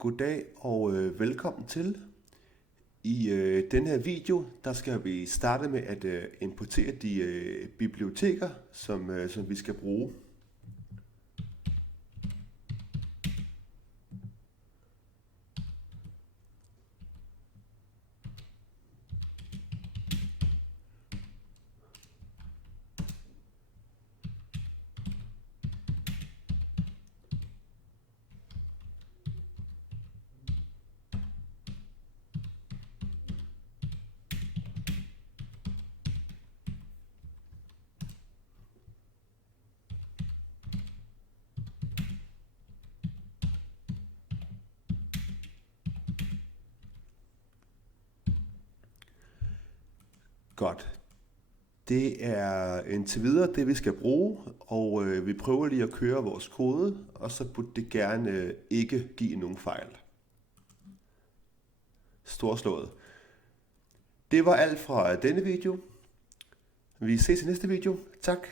Goddag og velkommen til. I denne her video, der skal vi starte med at importere de biblioteker, som vi skal bruge. Godt. Det er indtil videre det, vi skal bruge, og vi prøver lige at køre vores kode, og så burde det gerne ikke give nogen fejl. Storslået. Det var alt fra denne video. Vi ses i næste video. Tak.